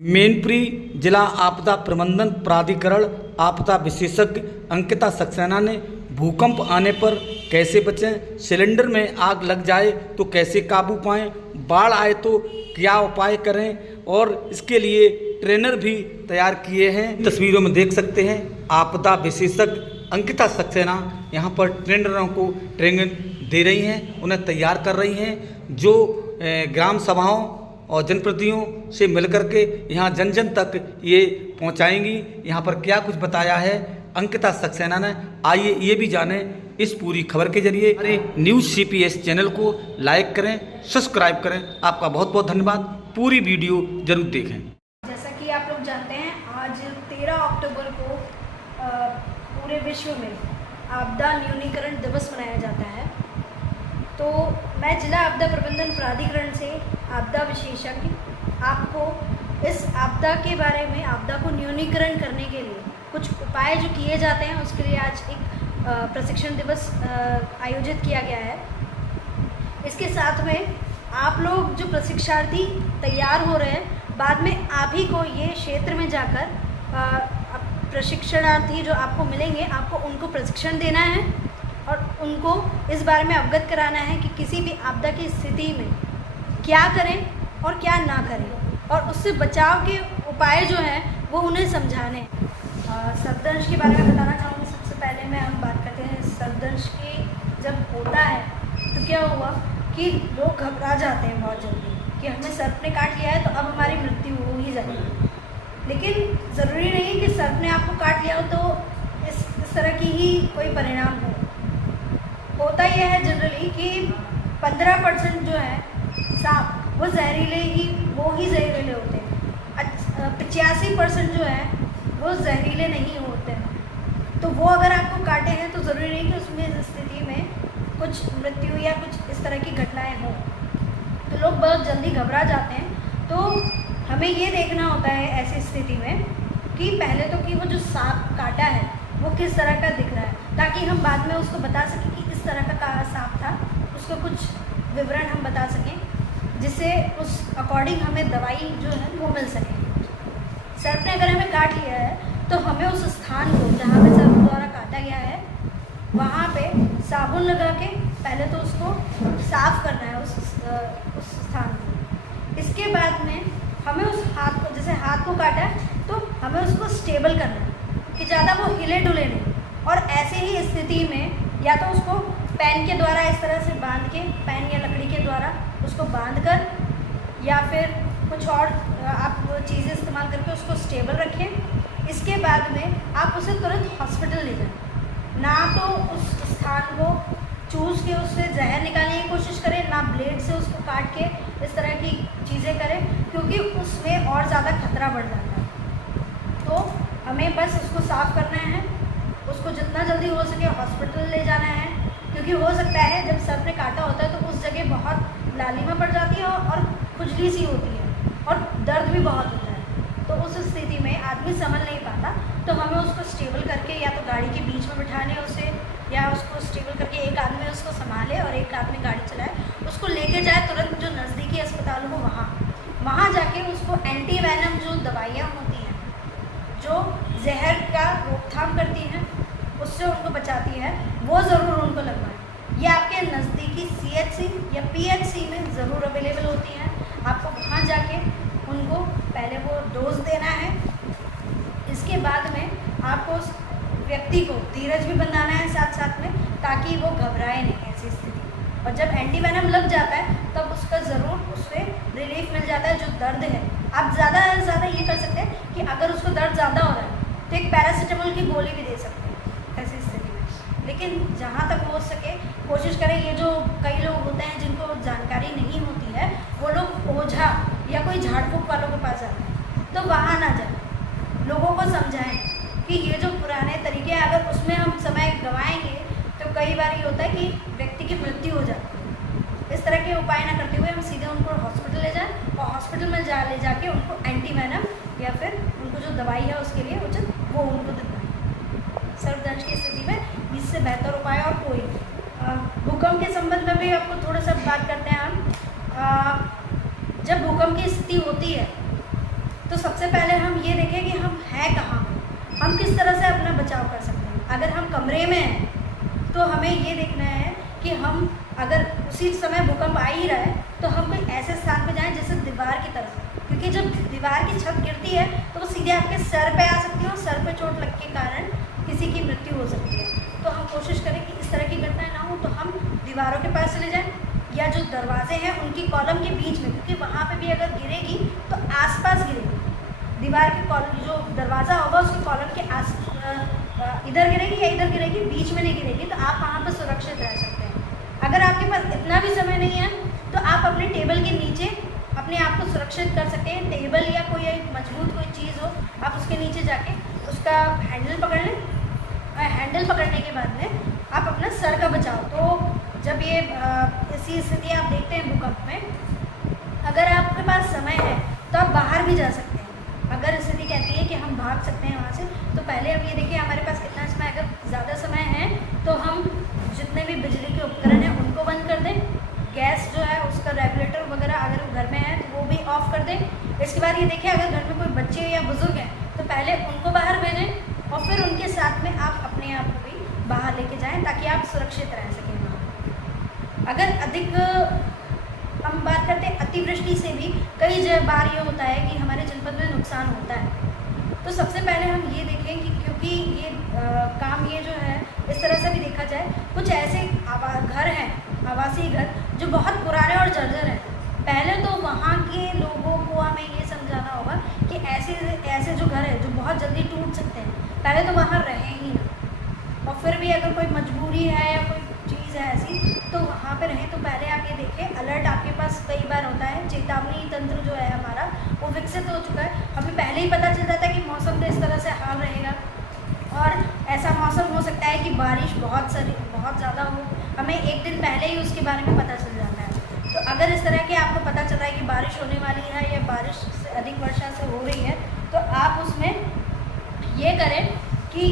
मैनपुरी जिला आपदा प्रबंधन प्राधिकरण आपदा विशेषज्ञ अंकिता सक्सेना ने भूकंप आने पर कैसे बचें, सिलेंडर में आग लग जाए तो कैसे काबू पाएं, बाढ़ आए तो क्या उपाय करें और इसके लिए ट्रेनर भी तैयार किए हैं। तस्वीरों में देख सकते हैं आपदा विशेषज्ञ अंकिता सक्सेना यहाँ पर ट्रेनरों को ट्रेनिंग दे रही हैं, उन्हें तैयार कर रही हैं, जो ग्राम सभाओं और जनप्रतिनिधियों से मिलकर के यहाँ जन जन तक ये पहुँचाएंगी। यहाँ पर क्या कुछ बताया है अंकिता सक्सेना ने, आइए ये भी जानें इस पूरी खबर के जरिए। अरे न्यूज़ CPS चैनल को लाइक करें, सब्सक्राइब करें। आपका बहुत बहुत धन्यवाद। पूरी वीडियो जरूर देखें। जैसा कि आप लोग जानते हैं, आज 13 अक्टूबर को पूरे विश्व में आपदा न्यूनीकरण दिवस मनाया जाता है। तो मैं जिला आपदा प्रबंधन प्राधिकरण से आपदा विशेषज्ञ आपको इस आपदा के बारे में, आपदा को न्यूनीकरण करने के लिए कुछ उपाय जो किए जाते हैं उसके लिए आज एक प्रशिक्षण दिवस आयोजित किया गया है। इसके साथ में आप लोग जो प्रशिक्षार्थी तैयार हो रहे हैं, बाद में आप ही को ये क्षेत्र में जाकर प्रशिक्षणार्थी जो आपको मिलेंगे, आपको उनको प्रशिक्षण देना है और उनको इस बारे में अवगत कराना है कि किसी भी आपदा की स्थिति में क्या करें और क्या ना करें, और उससे बचाव के उपाय जो हैं वो उन्हें समझाने हैं। सर्पदंश के बारे में बताना चाहूँगी। सबसे पहले मैं हम बात करते हैं सर्पदंश की। जब होता है तो क्या हुआ कि लोग घबरा जाते हैं बहुत जल्दी कि हमें सर्प ने काट लिया है तो अब हमारी मृत्यु हो ही जाएगी। लेकिन ज़रूरी नहीं कि सर्प ने आपको काट लिया हो तो इस तरह की ही कोई परिणाम हो। होता यह है जनरली कि 15% जो है सांप वो जहरीले जहरीले होते हैं। 85% जो है वो जहरीले नहीं होते हैं। तो वो अगर आपको काटे हैं तो ज़रूरी नहीं कि उसमें स्थिति में कुछ मृत्यु या कुछ इस तरह की घटनाएं हों। तो लोग बहुत जल्दी घबरा जाते हैं। तो हमें ये देखना होता है ऐसी स्थिति में कि पहले तो कि वो जो सांप काटा है वो किस तरह का दिख रहा है, ताकि हम बाद में उसको बता सकें कि इस तरह का सांप था, उसको कुछ विवरण हम बता सकें, जिससे उस अकॉर्डिंग हमें दवाई जो है वो मिल सके। सर्प ने अगर हमें काट लिया है तो हमें उस स्थान को जहाँ पे सर्प द्वारा काटा गया है वहाँ पे साबुन लगा के पहले तो उसको साफ करना है उस स्थान को। इसके बाद में हमें उस हाथ को, जैसे हाथ को काटा है तो हमें उसको स्टेबल करना है कि ज़्यादा वो हिले डुले नहीं। और ऐसे ही स्थिति में या तो उसको पेन के द्वारा इस तरह से बांध के, पेन या लकड़ी के द्वारा उसको बांध कर, या फिर कुछ और आप चीज़ें इस्तेमाल करके उसको स्टेबल रखें। इसके बाद में आप उसे तुरंत हॉस्पिटल ले जाएं। ना तो उस स्थान को चूस के उससे जहर निकालने की कोशिश करें, ना ब्लेड से उसको काट के इस तरह की चीज़ें करें, क्योंकि उसमें और ज़्यादा खतरा बढ़ जाता है। तो हमें बस उसको साफ़ करना है, उसको जितना जल्दी हो सके हॉस्पिटल ले जाना है, क्योंकि हो सकता है जब सर्प ने काटा होता है तो उस जगह बहुत लालिमा पड़ जाती है और खुजली सी होती है और दर्द भी बहुत होता है। तो उस स्थिति में आदमी संभल नहीं पाता, तो हमें उसको स्टेबल करके या तो गाड़ी के बीच में बिठाने उसे, या उसको स्टेबल करके एक आदमी उसको संभाले और एक आदमी गाड़ी चलाए, उसको लेके जाए तुरंत जो नज़दीकी अस्पताल हो वहाँ जाके उसको एंटीवेनम जो दवाइयाँ होती हैं जो जहर का रोकथाम करती हैं, उससे उनको बचाती है, वो ज़रूर उनको लगवाएं। ये आपके नज़दीकी CHC या PHC में ज़रूर अवेलेबल होती हैं। आपको वहाँ जाके उनको पहले वो डोज देना है। इसके बाद में आपको उस व्यक्ति को धीरज भी बंधाना है साथ में, ताकि वो घबराए नहीं ऐसी स्थिति। और जब एंटीवेनम लग जाता है तब उसका ज़रूर उससे रिलीफ मिल जाता है जो दर्द है। आप ज़्यादा से ज़्यादा ये कर सकते हैं कि अगर उसको दर्द ज़्यादा हो रहा है तो एक पैरासीटामोल की गोली भी दे सकते हैं ऐसी स्थिति में। लेकिन जहाँ तक हो सके कोशिश करें, ये जो कई लोग होते हैं जिनको जानकारी नहीं होती है, वो लोग ओझा या कोई झाड़ फूक वालों के पास जाते हैं, तो वहाँ ना जाए। लोगों को समझाएं कि ये जो पुराने तरीके हैं, अगर उसमें हम समय गंवाएंगे तो कई बार ये होता है कि व्यक्ति की मृत्यु हो जाती है। इस तरह के उपाय ना करते हुए हम सीधे उनको हॉस्पिटल ले जाएं और हॉस्पिटल में ले जाके उनको एंटीवेनम या फिर उनको जो दवाई है उसके लिए उचित वो उनको दिलवाएं। सर्पदंश की स्थिति में इससे बेहतर उपाय और कोई नहीं। भूकंप के संबंध में भी आपको थोड़ा सा बात करते हैं हम। जब भूकंप की स्थिति होती है तो सबसे पहले हम ये देखें कि हम हैं कहाँ पर, हम किस तरह से अपना बचाव कर सकते हैं। अगर हम कमरे में हैं तो हमें ये देखना है कि हम अगर उसी समय भूकंप आ ही रहा है तो हम कोई ऐसे स्थान पर जाएं जैसे दीवार की तरफ, क्योंकि जब दीवार की छत गिरती है तो वो सीधे आपके सर पे आ सकती है और सर पे चोट लग के कारण किसी की मृत्यु हो सकती है। तो हम कोशिश करें कि इस तरह की घटनाएं ना हो, तो हम दीवारों के पास चले जाएं या जो दरवाजे हैं उनकी कॉलम के बीच में, क्योंकि वहाँ पे भी अगर गिरेगी तो आसपास गिरेगी। दीवार के कॉलम जो दरवाज़ा होगा उसके कॉलम के आस इधर गिरेगी या इधर गिरेगी, बीच में नहीं गिरेगी, तो आप वहाँ पर सुरक्षित रह सकते हैं। अगर आपके पास इतना भी समय नहीं है तो आप अपने टेबल के नीचे अपने आप को सुरक्षित कर सकते हैं। टेबल या कोई एक मजबूत कोई चीज़ हो, आप उसके नीचे जाके उसका हैंडल पकड़ लें। हैंडल पकड़ने के बाद में आप अपना सर का बचाओ। तो जब ये ऐसी स्थिति आप देखते हैं भूकंप में, अगर आपके पास समय है तो आप बाहर भी जा सकते हैं। अगर स्थिति कहती है कि हम भाग सकते हैं वहाँ से, तो पहले अब ये देखिए हमारे पास कितना समय। अगर ज़्यादा समय है तो हम जितने भी बिजली के उपकरण हैं उनको बंद कर दें। गैस जो है उसका रेगुलेटर वगैरह अगर घर में है तो वो भी ऑफ़ कर दें। इसके बाद ये देखिए अगर घर में कोई बच्चे या बुज़ुर्ग हैं तो पहले उनको बाहर भेजें और फिर उनके साथ में आप अपने आप को भी बाहर लेके जाएं ताकि आप सुरक्षित रह सकें वहाँ। अगर अधिक हम बात करते हैं अतिवृष्टि से भी कई बार ये होता है कि हमारे जनपद में नुकसान होता है। तो सबसे पहले हम ये देखें कि क्योंकि ये काम ये जो है इस तरह से भी देखा जाए, कुछ ऐसे घर हैं आवासीय घर जो बहुत पुराने और जर्जर हैं। पहले तो वहाँ के लोगों को हमें ये समझाना होगा कि ऐसे जो घर है जो बहुत जल्दी टूट सकते हैं, पहले तो वहाँ रहें ही ना। और फिर भी अगर कोई मजबूरी है या कोई चीज़ है ऐसी तो वहाँ पे रहें। तो पहले आप ये देखें, अलर्ट आपके पास कई बार होता है, चेतावनी तंत्र जो है हमारा वो विकसित हो चुका है। हमें पहले ही पता चल जाता है कि मौसम तो इस तरह से हाल रहेगा और ऐसा मौसम हो सकता है कि बारिश बहुत ज़्यादा हो, हमें एक दिन पहले ही उसके बारे में पता चल जाता है। तो अगर इस तरह के आपको पता चल रहा है कि बारिश होने वाली है या बारिश से अधिक वर्षा से हो रही है, तो आप उसमें ये करें कि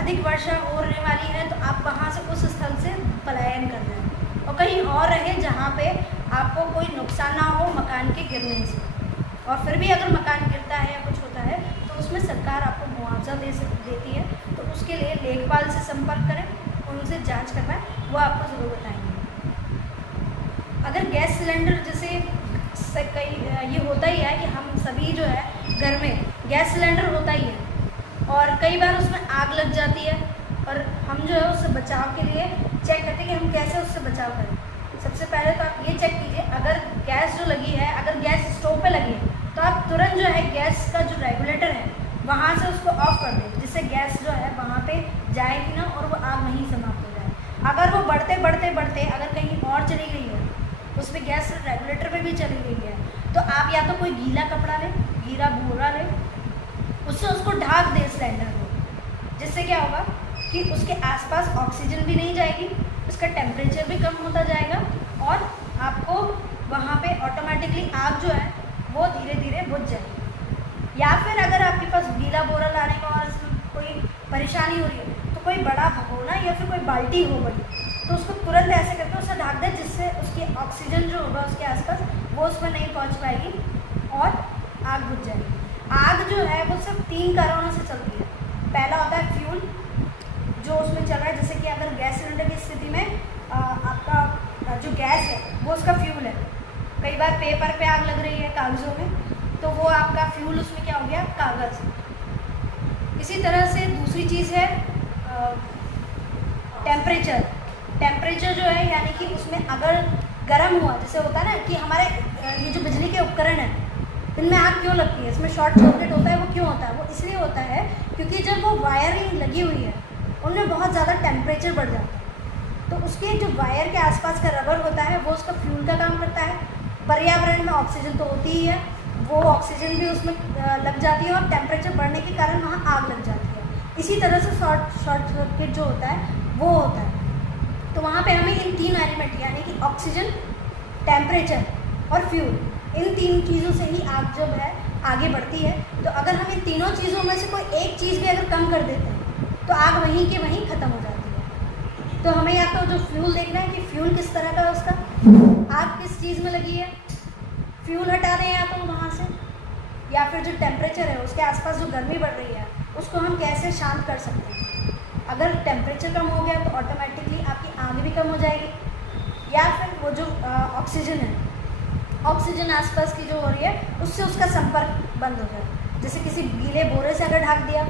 अधिक वर्षा होने वाली है तो आप वहाँ से उस स्थल से पलायन कर दें और कहीं और रहें जहाँ पे आपको कोई नुकसान ना हो मकान के गिरने से। और फिर भी अगर मकान गिरता है या कुछ होता है तो उसमें सरकार आपको मुआवजा देती है, तो उसके लिए लेखपाल से संपर्क करें, उनसे जांच करवाएं, वो आपको ज़रूर बताएंगे। अगर गैस सिलेंडर जैसे कई ये होता ही है कि हम सभी जो है घर में गैस सिलेंडर होता ही है और कई बार उसमें आग लग जाती है और हम जो है उससे बचाव के लिए चेक करते हैं कि हम कैसे उससे बचाव करें। सबसे पहले तो आप ये चेक कीजिए, अगर गैस जो लगी है, अगर गैस स्टोव पे लगी है तो आप तुरंत जो है गैस का जो रेगुलेटर है वहाँ से उसको ऑफ कर दें, जिससे गैस जो है वहाँ पे जाएगी ना और वो आग वहीं समाप्त हो जाए। अगर वो बढ़ते अगर कहीं और चली गई है, उसमें गैस रेगुलेटर पे भी चली गई है, तो आप या तो कोई गीला कपड़ा लें, गीला बोरा लें, उससे उसको ढक दें सिलेंडर को, जिससे क्या होगा कि उसके आसपास ऑक्सीजन भी नहीं जाएगी, उसका टेम्परेचर भी कम होता जाएगा और आपको वहाँ पे ऑटोमेटिकली आग जो है वो धीरे धीरे बुझ जाएगी। या फिर अगर आपके पास गीला बोरा लाने का और कोई परेशानी हो रही है तो कोई बड़ा भगोना या फिर कोई बाल्टी हो बड़ी, तो उसको तुरंत ऐसे करके उसे ढक दें, जिससे उसकी ऑक्सीजन जो होगा उसके आसपास वो उसमें नहीं पहुँच पाएगी और आग बुझ जाएगी। आग जो है वो सिर्फ 3 कारणों से चलती है। पहला होता है फ्यूल जो उसमें चल रहा है, जैसे कि अगर गैस सिलेंडर की स्थिति में आपका जो गैस है वो उसका फ्यूल है। कई बार पेपर पे आग लग रही है कागज़ों में, तो वो आपका फ्यूल उसमें क्या हो गया, कागज़। इसी तरह से दूसरी चीज़ है टेम्परेचर जो है, यानी कि उसमें अगर गर्म हुआ, जैसे होता है ना कि हमारे ये जो बिजली के उपकरण हैं इनमें आग क्यों लगती है, इसमें शॉर्ट सर्किट होता है, वो क्यों होता है? वो इसलिए होता है क्योंकि जब वो वायरिंग लगी हुई है उनमें बहुत ज़्यादा टेम्परेचर बढ़ जाता है, तो उसके जो वायर के आसपास का रबर होता है वो उसका फ्यूल का काम करता है। पर्यावरण में ऑक्सीजन तो होती ही है, वो ऑक्सीजन भी उसमें लग जाती है और टेम्परेचर बढ़ने के कारण वहाँ आग लग जाती है। इसी तरह से शॉर्ट सर्किट जो होता है वो होता है। तो वहाँ पे हमें इन 3 एलिमेंट यानी कि ऑक्सीजन, टेम्परेचर और फ्यूल, इन 3 चीज़ों से ही आग जब है आगे बढ़ती है। तो अगर हम इन तीनों चीज़ों में से कोई एक चीज़ भी अगर कम कर देते हैं तो आग वहीं के वहीं ख़त्म हो जाती है। तो हमें या तो जो फ्यूल देखना है कि फ्यूल किस तरह का है, उसका आग किस चीज़ में लगी है, फ्यूल हटा दें या तो वहाँ से, या फिर जो टेम्परेचर है उसके आसपास जो गर्मी बढ़ रही है उसको हम कैसे शांत कर सकते हैं। अगर टेम्परेचर कम हो गया तो ऑटोमेटिकली आपकी आग भी कम हो जाएगी, या फिर वो जो ऑक्सीजन है, ऑक्सीजन आसपास की जो हो रही है उससे उसका संपर्क बंद हो जाए। जैसे किसी गीले बोरे से अगर ढक दिया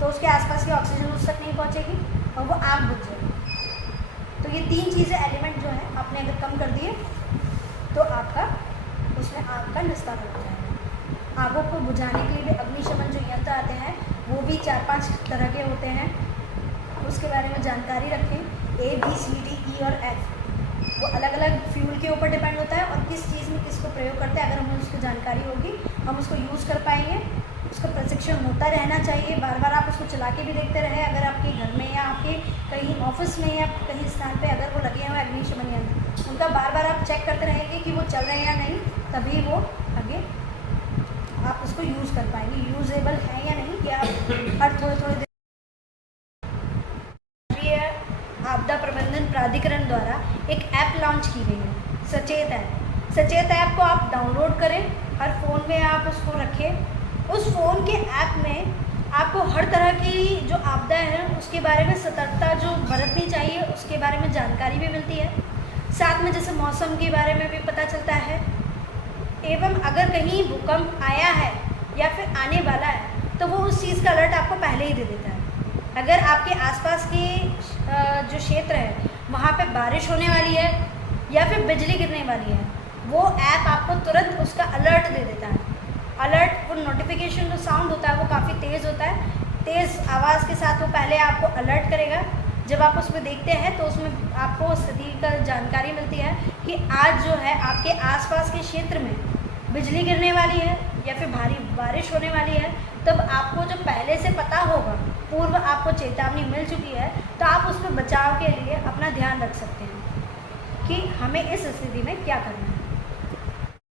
तो उसके आसपास की ऑक्सीजन उस तक नहीं पहुँचेगी और वो आग बुझ जाएगी। तो ये 3 चीज़ें एलिमेंट जो है आपने अगर कम कर दिए तो आपका उसमें आग का निस्तारण हो जाएगा। आगों को बुझाने के लिए भी अग्निशमन जो यंत्र आते हैं वो भी 4-5 तरह के होते हैं, उसके बारे में जानकारी रखें। A, B, C, D, E और F वो अलग अलग फ्यूल के ऊपर डिपेंड होता है और किस चीज़ में किसको प्रयोग करते हैं। अगर हमें उसकी जानकारी होगी हम उसको यूज़ कर पाएंगे। उसका प्रशिक्षण होता रहना चाहिए, बार बार आप उसको चला के भी देखते रहे। अगर आपके घर में या आपके कहीं ऑफिस में या कहीं स्थान पे अगर वो लगे हुए अग्निशमन यंत्र, उनका बार बार आप चेक करते रहेंगे कि वो चल रहे हैं या नहीं, तभी वो आगे आप उसको यूज़ कर पाएंगे। यूजेबल है या नहीं ये आप हर थोड़े देर आपदा प्रबंधन प्राधिकरण द्वारा एक ऐप लॉन्च की गई है, सचेत ऐप। सचेत ऐप को आप डाउनलोड करें, हर फ़ोन में आप उसको रखें। उस फ़ोन के ऐप में आपको हर तरह की जो आपदा है उसके बारे में सतर्कता जो बरतनी चाहिए उसके बारे में जानकारी भी मिलती है। साथ में जैसे मौसम के बारे में भी पता चलता है, एवं अगर कहीं भूकंप आया है या फिर आने वाला है तो वो उस चीज़ का अलर्ट आपको पहले ही दे देता है। अगर आपके आसपास के जो क्षेत्र है वहाँ पे बारिश होने वाली है या फिर बिजली गिरने वाली है, वो ऐप आपको तुरंत उसका अलर्ट दे देता है। अलर्ट वो नोटिफिकेशन जो साउंड होता है वो काफ़ी तेज़ होता है, तेज़ आवाज़ के साथ वो पहले आपको अलर्ट करेगा। जब आप उसमें देखते हैं तो उसमें आपको स्थिति का जानकारी मिलती है कि आज जो है आपके आसपास के क्षेत्र में बिजली गिरने वाली है या फिर भारी बारिश होने वाली है। तब आपको जो पहले से पता होगा, पूर्व आपको चेतावनी मिल चुकी है, तो आप उसमें बचाव के लिए अपना ध्यान रख सकते हैं कि हमें इस स्थिति में क्या करना है।